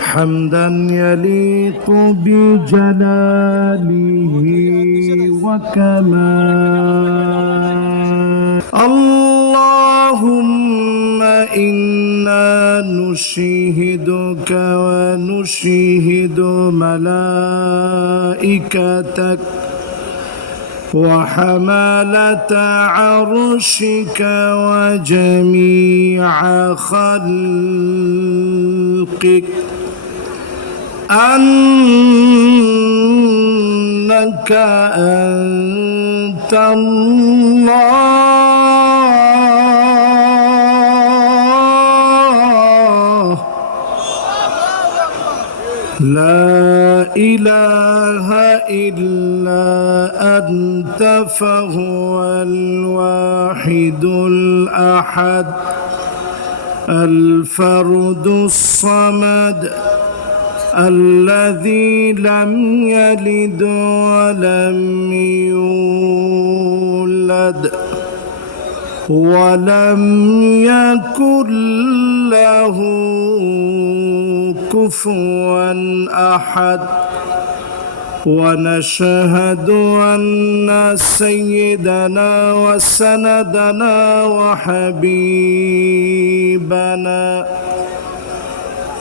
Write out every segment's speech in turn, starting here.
حمدا يليق بجلاله وكماله. اللهم إنا نشهدك ونشهد ملائكتك وحملة عرشك وجميع خلقك أنك أنت الله لا إله إلا أنت فهو الواحد الأحد الفرد الصمد الذي لم يلد ولم يولد ولم يكن له كفوا أحد. ونشهد أن سيدنا وسندنا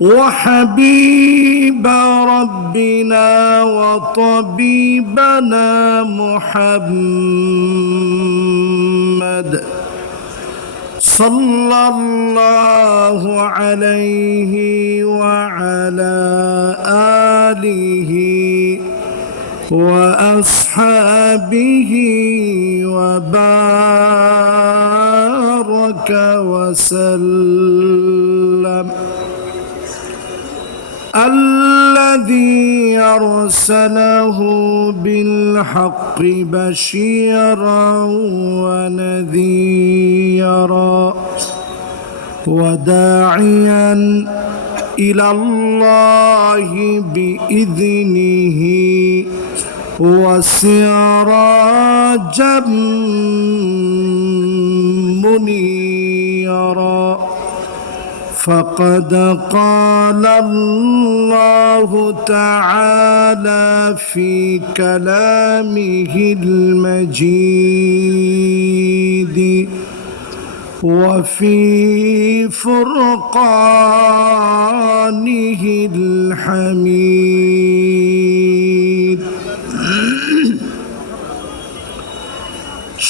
وحبيب ربنا وطبيبنا محمد صلى الله عليه وعلى آله وأصحابه وبارك وسلم. الذي أرسله بالحق بشيرا ونذيرا وداعيا إلى الله بإذنه وسراجا منيرا. فقد قال الله تعالى في كلامه المجيد وفي فرقانه الحميد.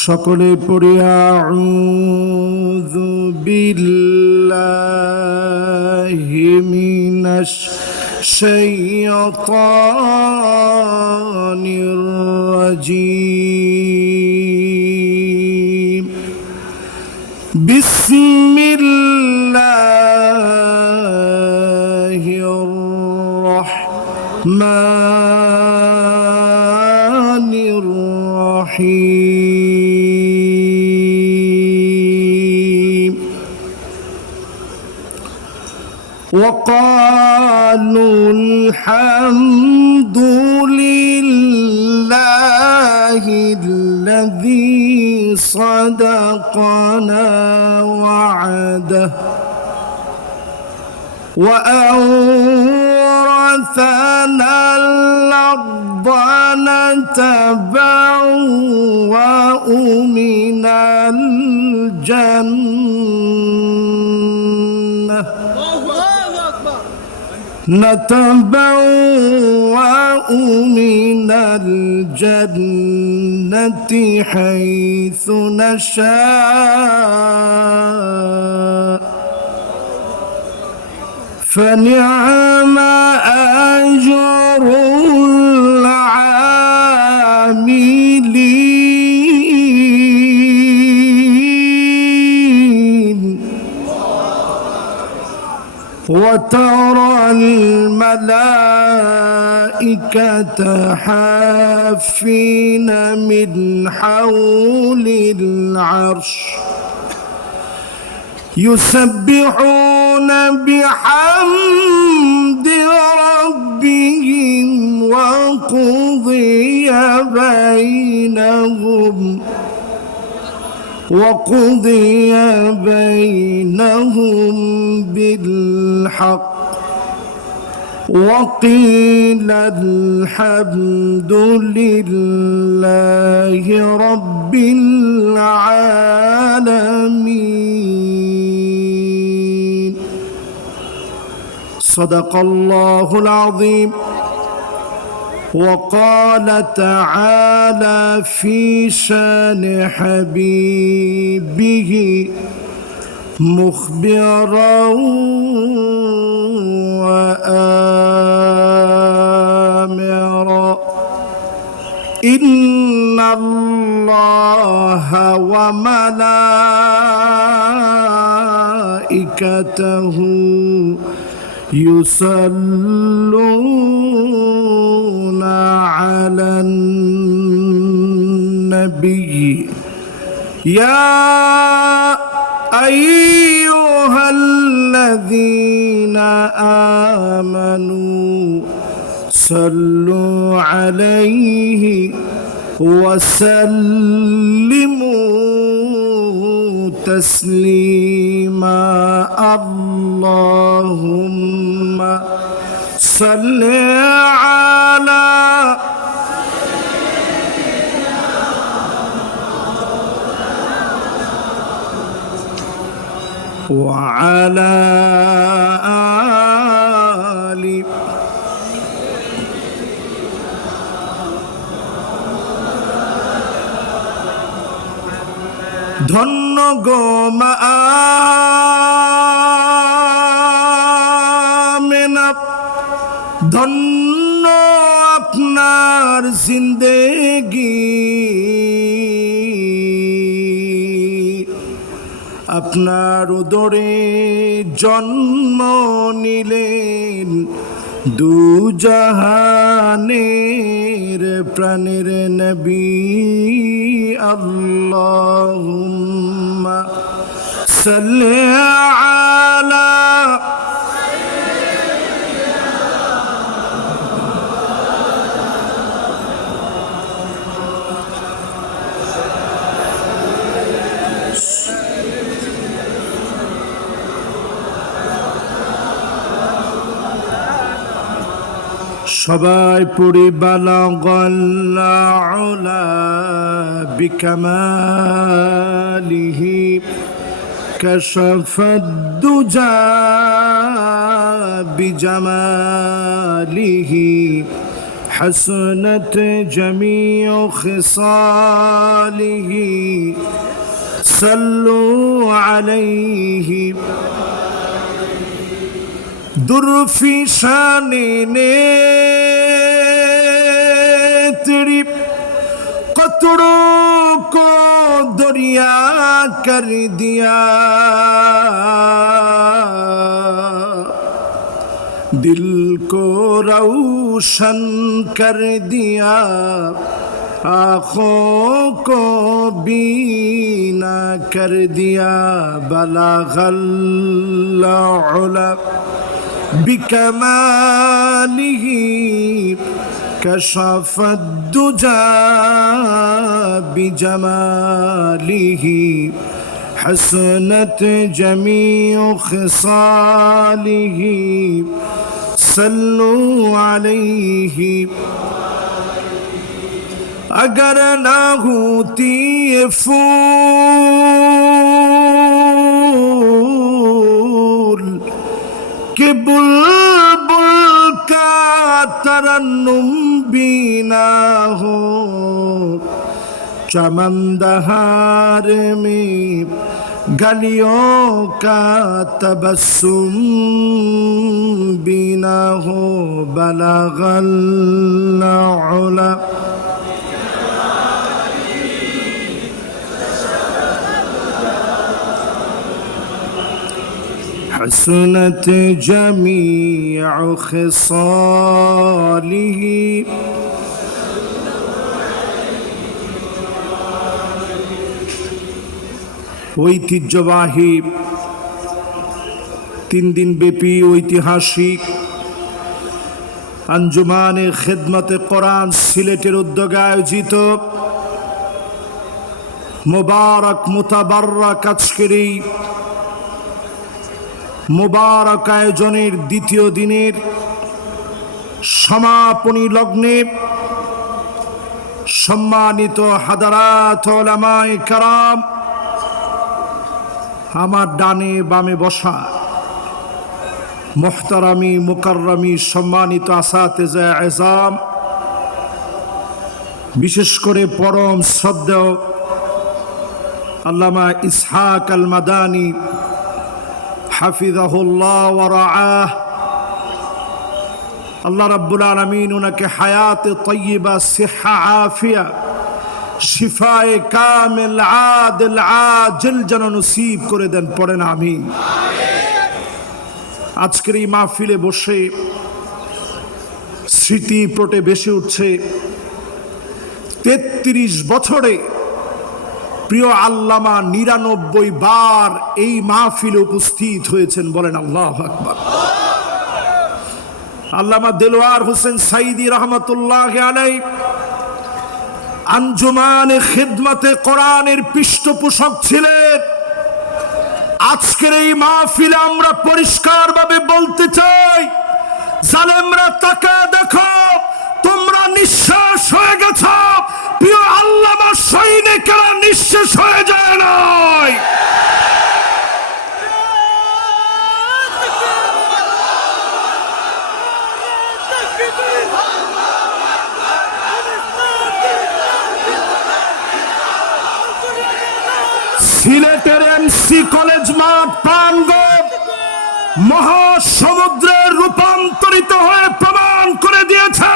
সকলে পড়ি আউযু বিল্লাহি মিনাশ শাইতানির রাজীম। বিসমিল্লাহির রাহমানির রাহিম। وقالوا الحمد لله الذي صدقنا وعده وأورثنا الأرض نتبوأ من الجنة حيث نشاء فنعم أجر العاملين. وترى الملائكة حافين من حول العرش يسبحون بحمد ربهم وقضي بينهم وقضي بينهم بالحق وقيل الحمد لله رب العالمين. صدق الله العظيم. وقال تعالى في شان حبيبه مخبرا وآمرا إن الله وملائكته يصلون على النبي يا أيها الذين آمنوا صلوا عليه وسلموا تسليما. اللهم صل على وعلى آل ধন্য গো মা আমেনা, ধন্য আপনার জিন্দেগি, আপনার উদরে জন্ম নিলেন দুজাহানের প্রাণের নবী। আল্লাহুম্মা সাল্লি আলা সবাই পড়ি বালাগাল উলা বিকামালিহি কাশাফাদ দুজা বিজামালিহি হাসনাত জামিউ খিসালিহি সাল্লু আলাইহি दुर्फी शाने ने तेरी कतरों को दरिया कर दिया, दिल को रोशन कर दिया, आँखों को बीना कर दिया। बलागल उला بكماله كشف الدجى بجماله حسنت جميع خصاله صلوا عليه اگر نہ ہوتی یہ پھول کہ بلبل کا ترنم بھی نہ ہو، چمن دہار میں گلیوں کا تبسم بھی نہ ہو۔ بلغ العلا حسنت جميع خصاله ঐতিহ্যবাহী 3 দিন ব্যাপী ঐতিহাসিক আঞ্জুমানে খেদমতে কোরআন সিলেটের উদ্যোগে আয়োজিত মুবারক মুতাবাররাক আজকের এই মুবারক আয়োজনের দ্বিতীয় দিনের সমাপনী লগ্নে সম্মানিত হাদারাত উলামায়ে কেরাম, আমার ডানে বামে বসা মুহতারামি মুকাররমি সম্মানিত আসাতিজা আযম, বিশেষ করে পরম শ্রদ্ধেয় আল্লামা ইসহাক আল মাদানী হাফিজাহুল্লাহ ওয়া রাআহ, আল্লাহ রাব্বুল আলামিন ওনাকে হায়াতে তাইয়্যিবা, সিহা, আফিয়া, শিফায়ে কামিল আদিল আজিল যেন নসিব করে দেন, পড়েন আমিন। আজকের এই মাহফিলে বসে স্মৃতি পটে ভেসে উঠছে ৩৩ বছরে প্রিয় আল্লামা ৯৯ বার এই মাহফিলে উপস্থিত হয়েছেন, বলেন আল্লাহু আকবার। আল্লামা দেলোয়ার হোসেন সাইদি রহমতুল্লাহ আলাইহি আঞ্জুমানে খিদমতে কোরআনের পৃষ্ঠপোষক ছিলেন। আজকের এই মাহফিলে আমরা পরিষ্কারভাবে বলতে চাই, জালেমরা তাকায় দেখো, তোমরা নিঃশ্বাস হয়ে গেছ, প্রিয় আল্লামা সৈনিকেরা নিঃশেষ হয়ে যায় নাই। সিলেটের এমসি কলেজ মাঠ প্রাঙ্গণ মহাসমুদ্রে রূপান্তরিত হয়ে প্রমাণ করে দিয়েছে,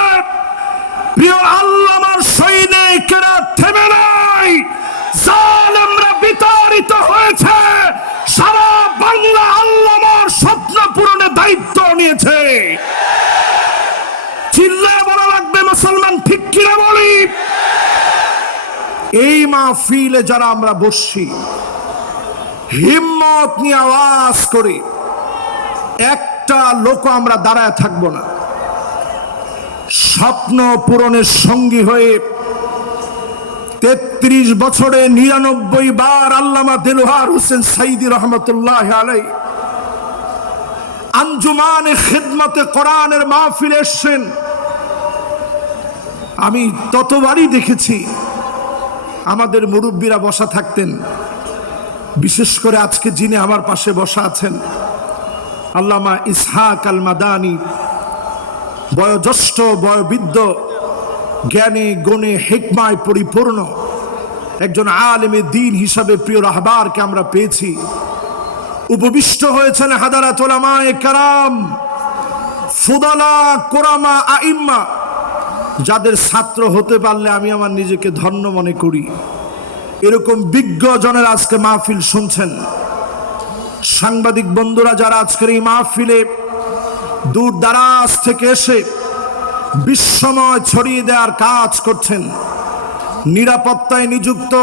প্রিয় আল্লামার সৈনিকেরা থেমে নাই, জালেমরা বিতাড়িত হয়েছে, সারা বাংলা আল্লামার স্বপ্ন পূরণের দায়িত্ব নিয়েছে। চিল্লায় বলা লাগবে মুসলমান, ঠিক কিনা বলি? এই মাহফিলে যারা আমরা বসছি, হিম্মত নিয়ে আওয়াজ করে একটা লোক আমরা দাঁড়ায় থাকবো না। স্বপ্ন পূরণের সঙ্গী হয়ে ৩৩ বছরে ৯৯ বার আল্লামা দেলোয়ার হোসেন সাইদি রহমতুল্লাহ আলাইহি আঞ্জুমানে খিদমতে কোরআনের মাহফিলে এসেছেন। আমি ততবারই দেখেছি আমাদের মুরব্বীরা বসা থাকতেন, বিশেষ করে আজকে যিনি আমার পাশে বসা আছেন আল্লামা ইসহাক আল মাদানী, বয়োজ্যেষ্ঠ বয়োবৃদ্ধ, জ্ঞানে গুণে হিকমায় পরিপূর্ণ একজন আলেমে দ্বীন হিসাবে প্রিয় রাহবারকে আমরা পেয়েছি। উপবিষ্ট হয়েছেন হাদারাত উলামায়ে কেরাম, ফুদালা, কুরামা, আইম্মা, যাদের ছাত্র হতে পারলে আমি আমার নিজেকে ধন্য মনে করি। এরকম বিজ্ঞ জনের আজকে মাহফিল শুনছেন। সাংবাদিক বন্ধুরা যারা আজকের এই মাহফিলে দূর দারাজ থেকে এসে বিস্ময় ছড়িয়ে দেওয়ার কাজ করছেন, নিরাপত্তায় নিযুক্ত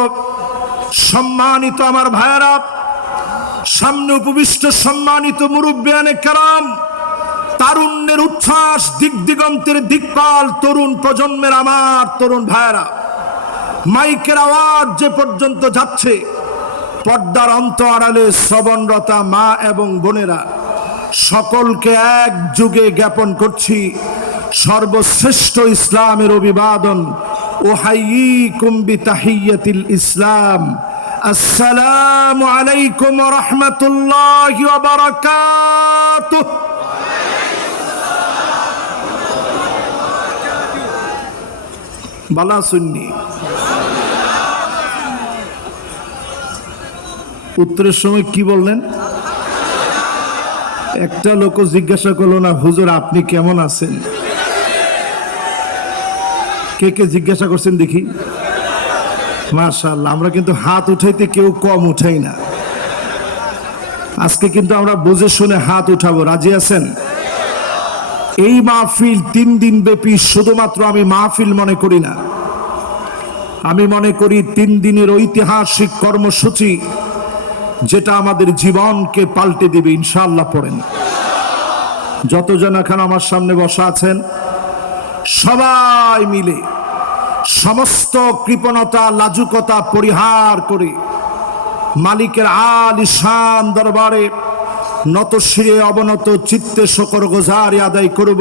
সম্মানিত আমার ভাইয়েরা, সামনে উপবিষ্ট সম্মানিত মুরব্বিয়ানে কেরাম, তারুণ্যের উচ্ছ্বাস, দিক দিগন্তের দিকপাল তরুণ প্রজন্মের আমার তরুণ ভাইয়েরা, মাইকের আওয়াজ যে পর্যন্ত যাচ্ছে, পর্দার অন্তরালে শ্রবণরতা মা এবং বোনেরা, সকলকে এক যুগে জ্ঞাপন করছি সর্বশ্রেষ্ঠ ইসলামের অভিবাদন, উহাইয়িকুম বিতাহিয়্যাতিল ইসলাম, আসসালামু আলাইকুম ওয়া রাহমাতুল্লাহি ওয়া বারাকাতুহু। বালা সুন্নি উত্তরের সময় কি বললেন? একটা লোক জিজ্ঞাসা করলো না, হুজুর আপনি কেমন আছেন? কে কে জিজ্ঞাসা করছেন দেখি? মাশাআল্লাহ, আমরা কিন্তু হাত উঠাইতে কেউ কম উঠাই না। আজকে কিন্তু আমরা বুঝে শুনে হাত উঠাবো, রাজি আছেন? এই মাহফিল ৩ দিন ব্যাপী শুধুমাত্র আমি মাহফিল মনে করি না, আমি মনে করি ৩ দিনের ঐতিহাসিক কর্মসূচি, যেটা আমাদের জীবনকে পাল্টে দিবে ইনশাআল্লাহ। পড়েন, যতজন এখন আমার সামনে বসা আছেন সবাই মিলে সমস্ত কৃপণতা লাজুকতা পরিহার করে মালিকের আলিশান দরবারে নত শিরে অবনত চিত্তে শকর গুজারি আদায় করব।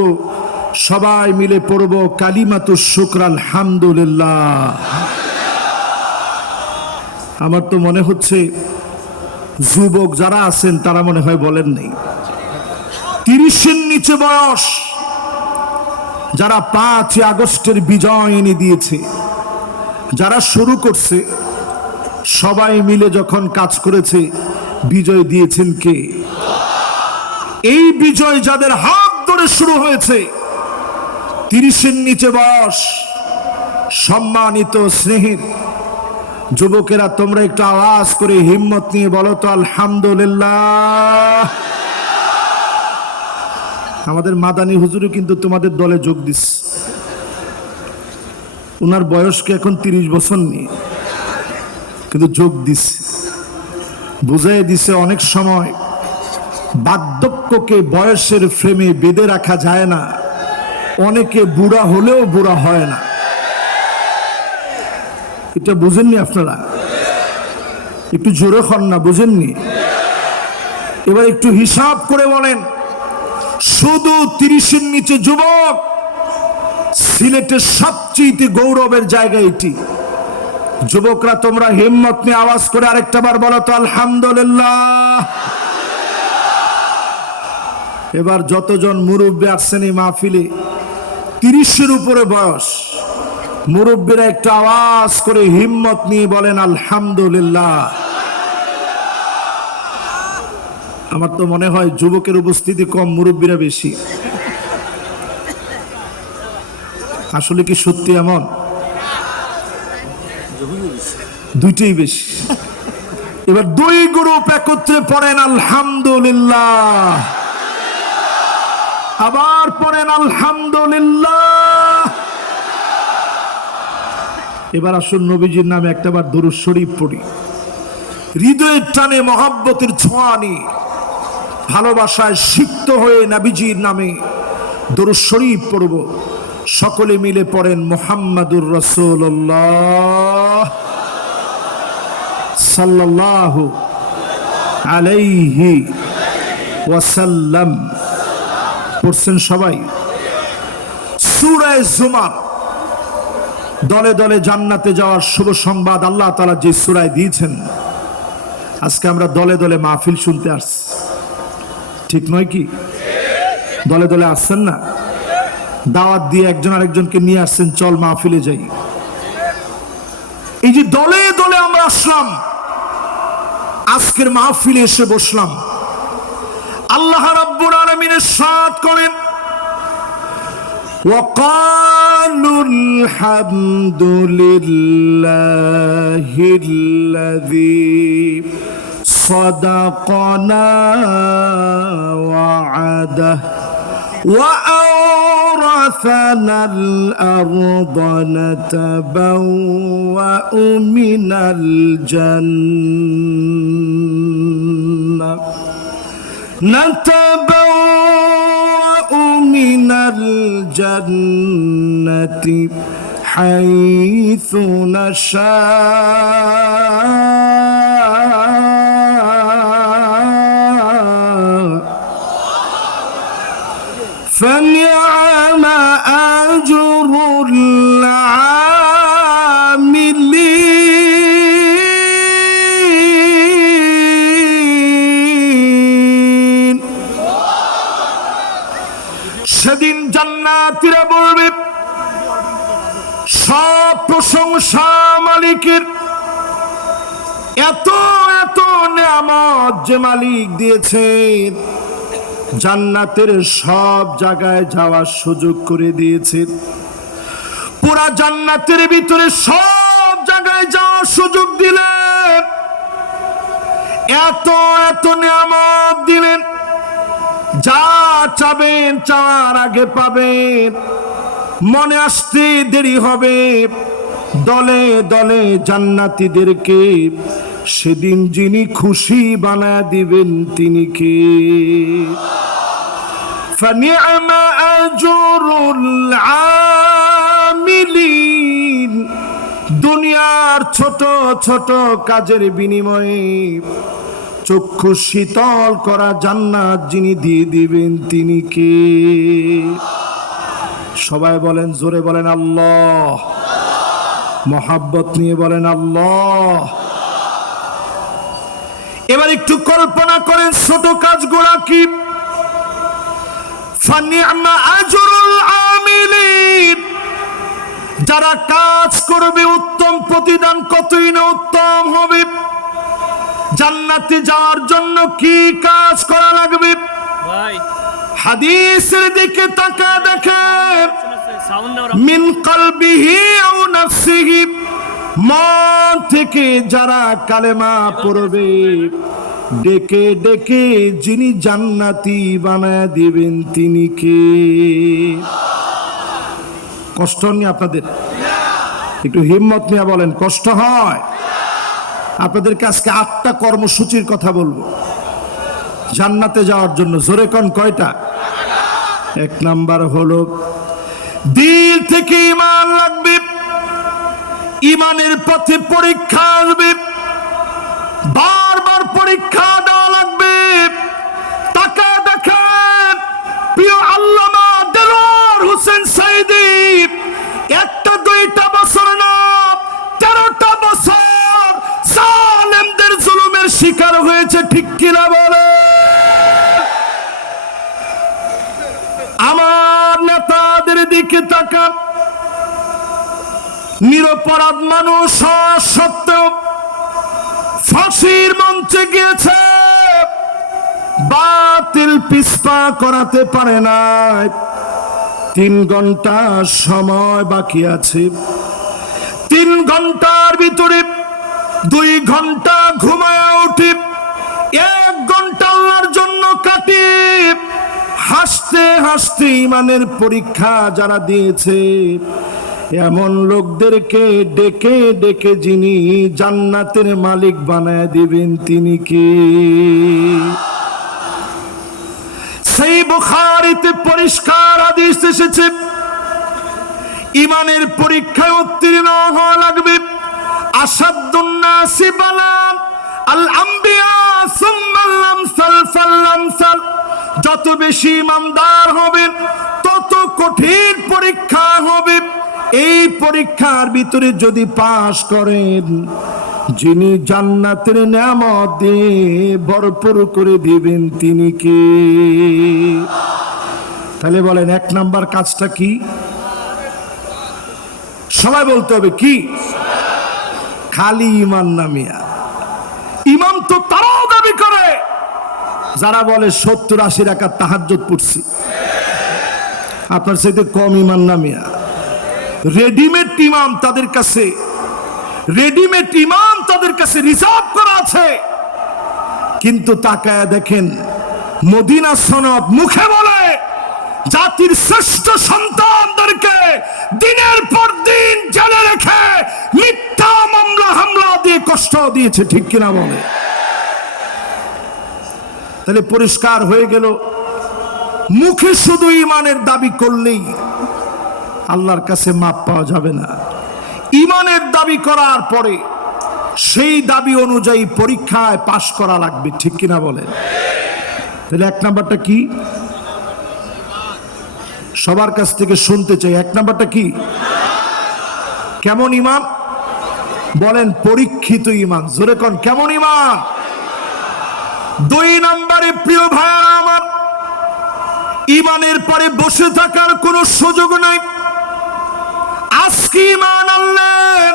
সবাই মিলে পড়ব কালিমাতুশ শুকর আলহামদুলিল্লাহ। আমার তো মনে হচ্ছে যুবক যারা আছেন তারা মনে হয় বলেন নেই। 30-এর নিচে বয়স যারা 5 আগস্টের বিজয় এনে দিয়েছে, যারা শুরু করছে, সবাই মিলে যখন কাজ করেছে, বিজয় দিয়েছেন কে? এই বিজয় যাদের হাত ধরে শুরু হয়েছে, 30-এর নিচে বয়স, সম্মানিত স্নেহের যুবকেরা, তোমরা একটু আওয়াজ করে হিম্মত নিয়ে বলো তো আলহামদুলিল্লাহ। আমাদের মাদানী হুজুরও কিন্তু তোমাদের দলে যোগ দিস। ওনার বয়স কি এখন 30 বছর নেই, কিন্তু যোগ দিস, বুঝাই দিছে অনেক সময় বার্ধক্যকে বয়সের ফ্রেমে বেঁধে রাখা যায় না। অনেকে বুড়া হলেও বুড়া হয় না। এটা বুঝেননি আপনারা? একটু জোরে হন না, বুঝেননি? এবার একটু হিসাব করে বলেন, শুধু 30-এর নিচে যুবক সিলেটের সবচেয়ে গৌরবের জায়গা এটি। যুবকরা তোমরা হিম্মত নিয়ে আওয়াজ করে আরেকটা বার বলো তো আলহামদুলিল্লাহ। এবার যতজন মুরব্বী আসছেন এই মাহফিলে, 30-এর উপরে বয়স মুরব্বীরা একটু আওয়াজ করে হিম্মত নিয়ে বলেন আলহামদুলিল্লাহ। আমার তো মনে হয় যুবকের উপস্থিতি কম, মুরব্বীরা বেশি। আসলে কি সত্যি এমন? দুইটাই বেশি। এবার 2 গ্রুপ একত্রে পড়েন আলহামদুলিল্লাহ, আবার পড়েন আলহামদুলিল্লাহ। এবার আসুন নবীজির নামে একটাবার দুরূদ শরীফ পড়ি। হৃদয়ের টানে মহব্বতের ছোঁয়া নিয়ে ভালোবাসায় সিক্ত হয়ে নবীজির নামে দুরূদ শরীফ পড়ব। সকলে মিলে পড়েন মুহাম্মাদুর রাসূলুল্লাহ সাল্লাল্লাহু আলাইহি ওয়াসাল্লাম। পড়ছেন সবাই? সূরা জুমার দলে দলে জান্নাতে যাওয়ার শুভ সংবাদ আল্লাহ তাআলা যে সূরায় দিয়েছেন, আজকে আমরা দলে দলে মাহফিল শুনতে আসছি, ঠিক নয় কি? দলে দলে আসছেন না? দাওয়াত দিয়ে একজন আরেকজনকে নিয়ে আসছেন, চল মাহফিলে যাই। এই যে দলে দলে আমরা আসলাম, আজকের মাহফিলে এসে বসলাম, আল্লাহ রাব্বুল আলামিন ইরশাদ করেন, وقالوا الحمد لله الذي صدقنا وعده وأورثنا الأرض نتبوأ من الجنة من الجنة حيث نشاء فنعم أجر العاملين। সেদিন জান্নাতীরা বলবে, সব প্রশংসা মালিকের, এত এত নিয়ামত যে মালিক দিয়েছেন, জান্নাতের সব জায়গায় যাওয়ার সুযোগ করে দিয়েছেন, পুরা জান্নাতের ভিতরে সব জায়গায় যাওয়ার সুযোগ দিলেন, এত এত নিয়ামত দিলেন, যা চাবেন চাওয়ার আগে পাবেন, মনে আসতে দেরি হবে। দলে দলে জান্নাতীদেরকে সেদিন যিনি খুশি বানায় দিবেন তিনি কে? ফানিআমা আজরুল আমিলিন। দুনিয়ার ছোট ছোট কাজের বিনিময়ে চক্ষু শীতল করা জান্নাত যিনি দিয়ে দিবেন তিনি কে? সবাই বলেন, জোরে বলেন আল্লাহ। মহাব্বত নিয়ে বলেন আল্লাহ। এবার একটু কল্পনা করেন ছোট কাজগুলা কি। ফানি'মা আজরুল আমিলিন, যারা কাজ করবে উত্তম প্রতিদান কতই না উত্তম হবে। জান্নাতে যাওয়ার জন্য কি কাজ করা লাগবে? হাদিসের দিকে তাকায় দেখেন, মিন কলবিহি আও নাফসিহি, মন থেকে যারা কালেমা পড়বে ডেকে ডেকে যিনি জান্নাতি বানায় দিবেন তিনি কে? কষ্ট হয়নি আপনাদের? একটু হিম্মত নিয়ে বলেন, কষ্ট হয়? আপনাদেরকে আজকে 8টা কর্মসূচির কথা বলবো জান্নাতে যাওয়ার জন্য। জোরে কোন কয়টা? 1 নাম্বার হলো দিল থেকে ঈমান লাগবে, ঈমানের পথে পরীক্ষা আসবে, বারবার পরীক্ষা দেওয়া লাগবে। টাকা দেখেন প্রিয় আল্লামা দেলোয়ার হোসেন সাইদি, 1টা 2টা বছর না 13টা বছর জালেমদের জুলুমের শিকার হয়েছে, ঠিক কিনা বলে? আমার নেতাদের দিকে তাকান, নিরপরাধ মানুষ সত্ত্বেও ফাঁসির মঞ্চে গিয়েছে, বাতিল পিছপা করাতে পারে না। 3 ঘন্টা সময় বাকি আছে, 3 ঘন্টার ভিতরে 2 ঘন্টা ঘুমায় উঠে 1 ঘন্টা আল্লাহর জন্য কাটি। হাসতে হাসতে ঈমানের পরীক্ষা যারা দিয়েছে এমন লোকদেরকে ডেকে ডেকে যিনি জান্নাতের মালিক বানায় দিবেন তিনি কি? সেই বুখারীতে পরিষ্কার হাদিস এসেছে, ঈমানের পরীক্ষায় উত্তীর্ণ হওয়া লাগবে। আসাদুন নাসি বালান আল আম্বিয়া সুম্মাল আমসাল ফাল, যত বেশি ইমানদার হবেন তত কঠিন পরীক্ষা হবে। এই পরীক্ষার ভিতরে যদি পাশ করেন যিনি জান্নাতের নিয়ামত দিয়ে ভরপুর করে দিবেন তিনি কে? তাহলে বলেন 1 নাম্বার কাজটা কি? সবাই বলতে হবে কি? খালি ঈমান না মিয়া। ঈমান তো তারাও দাবি করে যারা বলে 70-80 রাকাত তাহাজ্জুদ পড়ছি। আপনার সাথে কম ঈমান না মিয়া। রেডিমেড ইমাম তাদের কাছে, রেডিমেড ইমাম তাদের কাছে রিজার্ভ করা আছে। কিন্তু তাকায় দেখেন মদিনা সনদ মুখে বলে জাতির শ্রেষ্ঠ সন্তানদেরকে দিনের পর দিন জেলে রেখে মিথ্যা মামলা হামলা দিয়ে কষ্ট দিয়েছে, ঠিক কিনা বলে? তাহলে পরিষ্কার হয়ে গেল, মুখে শুধু ঈমানের দাবি করলেই আল্লাহর কাছে মাপ পাওয়া যাবে না। ঈমানের দাবি করার পরে সেই দাবি অনুযায়ী পরীক্ষায় পাশ করা লাগবে, ঠিক কিনা বলেন? তাহলে 1 নাম্বারটা কি? সবার কাছ থেকে শুনতে চাই, 1 নাম্বারটা কি? কেমন ঈমান বলেন? পরীক্ষিত ঈমান। জোরে কোন কেমন ঈমান? 2 নাম্বারে প্রিয় ভাইরা আমার, ঈমানের পরে বসে থাকার কোনো সুযোগ নাই। আজকে ঈমান আনলেন,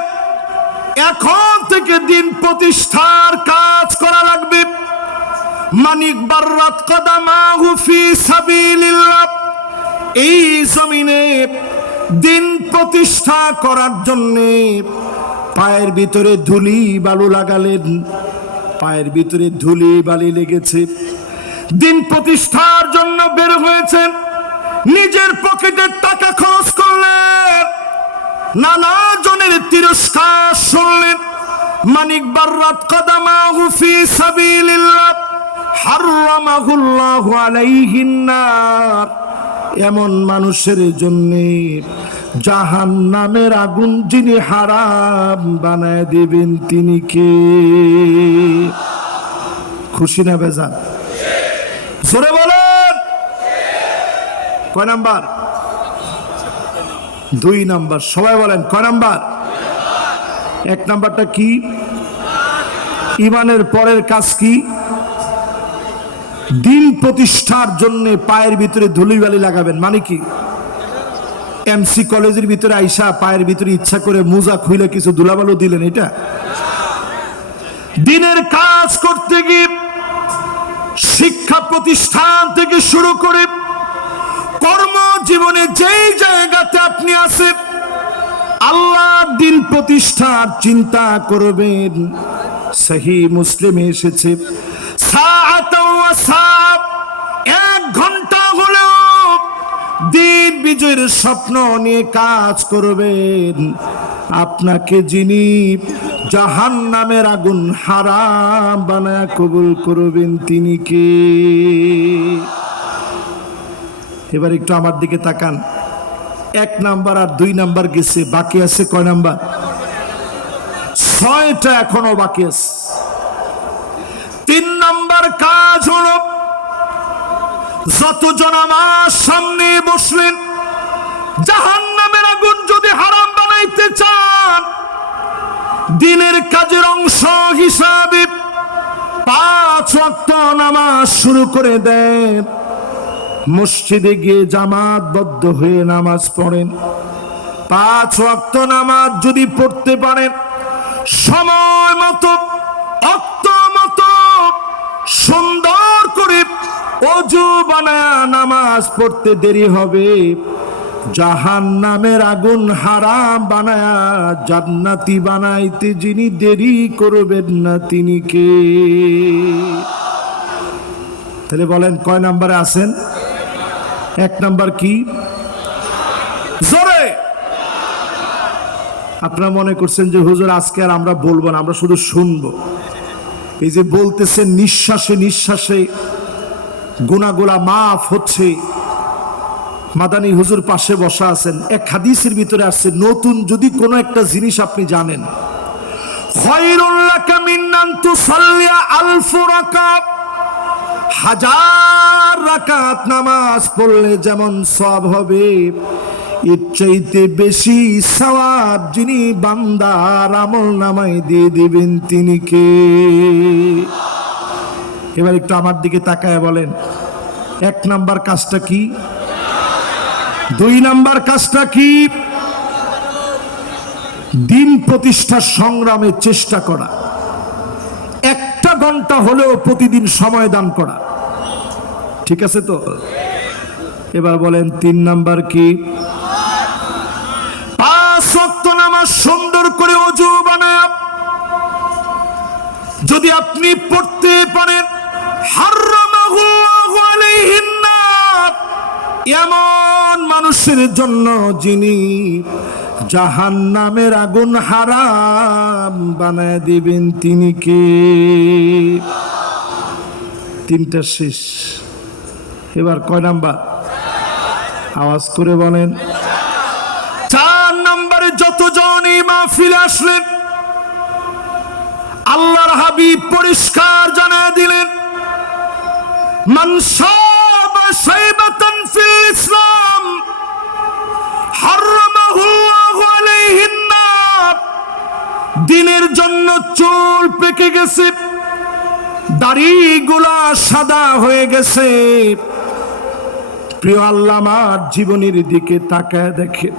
এখন থেকে দিন প্রতিষ্ঠার কাজ করা লাগবে। মানিক বাররাত কদামাহু ফি সাবিলিল্লাহ, এই জমিনে দিন প্রতিষ্ঠা করার জন্য পায়ের ভিতরে ধুলি বালু লাগালেন, পায়ের ভিতরে ধুলি বালি লেগেছে। দিন প্রতিষ্ঠার জন্য বের হয়েছেন, নিজের পকেটের টাকা খরচ করলেন, নানা জনের তিরস্কার শুনলেন। মানিক বাররাত কদামাহু ফি সাবিলিল্লাহ হারামাহুল্লাহু আলাইহিন নার, এমন মানুষের জন্য জাহান্নামের আগুন যিনি হারাম বানায় দিবেন তিনি কে? খুশি না বেজার? জোরে বলেন। কয় নাম্বার? 2 নাম্বার। সবাই বলেন কয় নাম্বার? 1 নাম্বারটা কি? ঈমানের পরের কাজ কি? দিন প্রতিষ্ঠার জন্য পায়ের ভিতরে ধুলিবালি লাগাবেন। মানে কি? এমসি কলেজের ভিতরে আইসা পায়ের ভিতরে ইচ্ছা করে মোজা খুইলে কিছু ধুলাবালু দিলেন? এটা দিনের কাজ করতে গিয়ে শিক্ষা প্রতিষ্ঠান থেকে শুরু করে কর্মজীবনে যেই জায়গাতে আপনি আছেন আল্লাহ দিন প্রতিষ্ঠার চিন্তা করবেন। সহিহ মুসলিমে এসেছে সাআতাও ওয়া সাআব, 1 ঘন্টা হলেও দিন বিজয়ের স্বপ্ন নিয়ে কাজ করবেন। আপনাকে যিনি জাহান্নামের আগুন হারাম বানায় কবুল করবেন তিনি কে? এবার একটু আমার দিকে তাকান। 1 নাম্বার আর 2 নাম্বার গেছে, বাকি আছে কয় নাম্বার? 6টা এখনো বাকি আছে। 3 নাম্বার কাজ হলো যতজন আমার সামনে বসলেন জাহান্নামের আগুন যদি হারাম বানাইতে চান দিনের কাজের অংশ হিসাবে 5 ওয়াক্ত নামাজ শুরু করে দেন। মসজিদে গিয়ে জামাতবদ্ধ হয়ে নামাজ পড়েন। 5 ওয়াক্ত নামাজ যদি পড়তে পারেন সময় মতো অক্ত মতো সুন্দর করে ওযু বানায়া নামাজ পড়তে দেরি হবে, জাহান্নামের আগুন হারাম বানায়া জান্নাতি বানাইতে যিনি দেরি করবেন না তিনি কে? তাহলে বলেন কয় নাম্বারে আছেন? 1 নাম্বার কি? জোরে। আপনারা মনে করছেন যে হুজুর আজকে আর আমরা বলবো না, আমরা শুধু শুনবো। এই যে বলতেছেন নিঃশ্বাসে নিঃশ্বাসে গুনাহগুলা মাফ হচ্ছে। মাদানী হুজুর পাশে বসা আছেন, এক হাদিসের ভিতরে আসছে নতুন যদি কোনো একটা জিনিস আপনি জানেন, খায়রুল লাকা মিন আন তুসাল্লিয়া আলফ রাকাত, 1000 রাকাত নামাজ পড়লে যেমন সওয়াব হবে এর চাইতে বেশি সওয়াব যিনি বান্দার আমলনামায় দিয়ে দিবেন তিনি কে? এবার একটু আমার দিকে তাকায় বলেন 1 নাম্বার কাজটা কি? 2 নাম্বার কাজটা কি? দিন প্রতিষ্ঠার সংগ্রামে চেষ্টা করা, 1টা ঘন্টা হলেও প্রতিদিন সময় দান করা। ঠিক আছে তো? এবার বলেন 3 নাম্বার কি? 5 ওয়াক্ত নামাজ সুন্দর করে ওযু বানায়া যদি আপনি পড়তে পারেন হারামাহু আলাইহিন নার, এমন মানুষের জন্য যিনি জাহান্নামের আগুন হারাম বানায় দিবেন তিনি কে? 3টা শেষ। এবার কয় নাম্বার? আওয়াজ করে বলেন। 4 নম্বরে যতজন এই মাহফিলে আসলেন আল্লাহর হাবিব পরিষ্কার জানায় দিলেন মান শাবা শাইবাতান ফিল ইসলাম হারামাহু আলাইহিন নার। দিনের জন্য চুল পেকে গেছে, দাড়িগুলা সাদা হয়ে গেছে, প্রিয় আল্লাহ আমার জীবনের দিকে তাকায় দেখে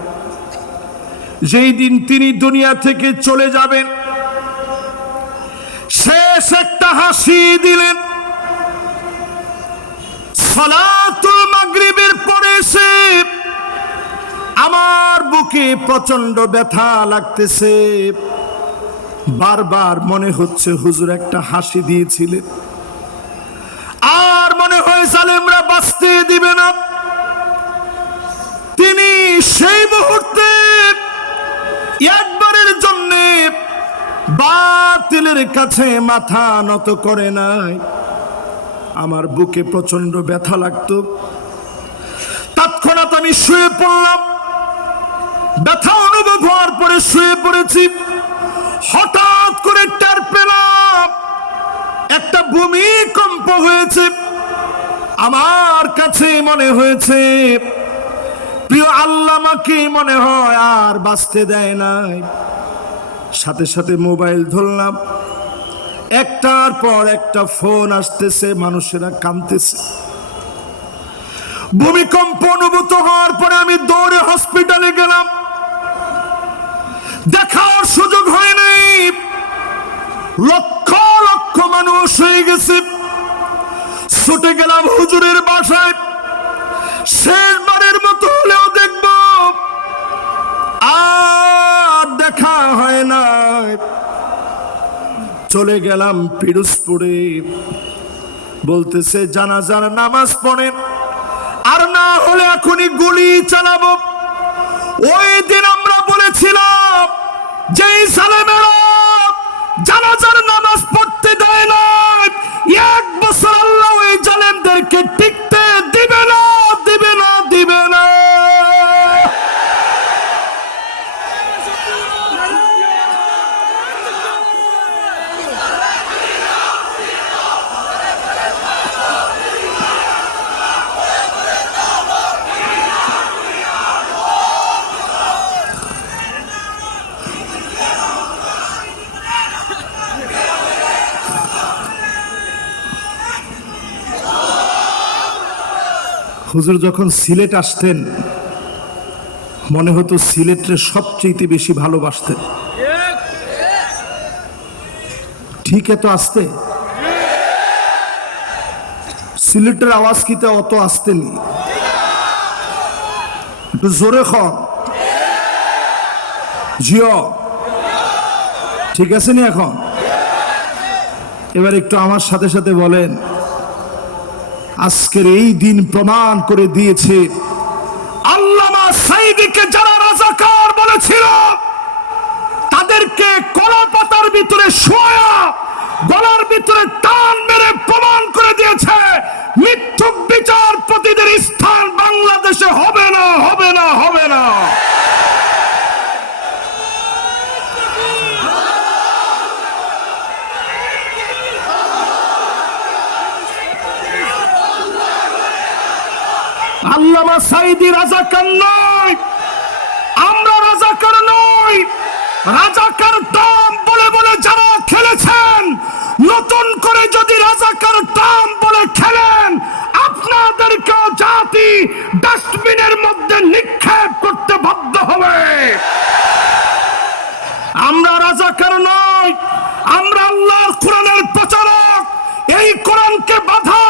যেই দিন তিনি দুনিয়া থেকে চলে যাবেন শেষ একটা হাসি দিলেন। সালাতুল মাগরিবের পরে এসে আমার বুকে প্রচন্ড ব্যথা লাগতেছে, বারবার মনে হচ্ছে হুজুর একটা হাসি দিয়েছিলেন, আর মনে হয় জালেমরা বাঁচতে দিবে না। তিনি সেই মুহূর্তে একবারের জন্য বাতিলের কাছে মাথা নত করে নাই। আমার বুকে প্রচন্ড ব্যথা লাগতো, তৎক্ষণাৎ আমি শুয়ে পড়লাম। ব্যথা অনুভব হওয়ার পরে শুয়ে পড়েছি। হঠাৎ করে টের পেলাম একটা ভূমিকম্প হয়েছে। আমার কাছে মনে হয়েছে প্রিয় আল্লাহ আমাকে মনে হয় আর বাঁচতে দেয় নাই। সাথে সাথে মোবাইল ধরলাম, একটার পর একটা ফোন আসতেছে, মানুষেরা কাঁদতেছে। ভূমিকম্প অনুভূত হওয়ার পরে আমি দৌড়ে হসপিটালে গেলাম। দেখার সুযোগ হয়নি, লক্ষ লক্ষ মানুষ হয়ে গেছে। ছুটে গেলাম হুজুরের বাসায়, শেষবারের মতো হলেও দেখব, আর দেখা হয় না। চলে গেলাম পিরোজপুরে, বলতেছে জানাজার নামাজ পড়েন, আর না হলে এখনই গুলি চালাবো। ওই দিন আমরা বলেছিলাম যে সালেমেরা জানাজার নামাজ পড়তে দেয় না, 1 বছর আল্লাহ ওই জালেমদেরকে টিকতে দিবে না, দিবে না, দিবে না। হুজুর যখন সিলেট আসতেন মনে হতো সিলেটে সবচেয়ে বেশি ভালোবাসতেন। ঠিক এত আসতে সিলেটের আওয়াজ কিতে অত আসতেনি, একটু জোরে খন জিও, ঠিক আছে নি? এখন এবার একটু আমার সাথে সাথে বলেন, আজকের এই দিন প্রমাণ করে দিয়েছে আল্লামা সাঈদীকে যারা রাজাকার বলেছিল তাদেরকে কলা পাতার ভিতরে শোয়া গলার ভিতরে টান মেরে প্রমাণ করে দিয়েছে মিথ্যুক বিচারপতিদের স্থান বাংলাদেশে হবে না, হবে না, হবে না। আল্লামা সাঈদী রাজাকার নয়, আমরা রাজাকার নই। রাজাকার টার্ম বলে বলে যারা খেলেছেন, নতুন করে যদি রাজাকার টার্ম বলে খেলেন আপনাদেরকেও জাতি ডাস্টবিনের মধ্যে নিক্ষেপ করতে বাধ্য হবে। আমরা রাজাকার নই, আমরা আল্লাহর কোরআনের প্রচারক। এই কোরআনকে বাধা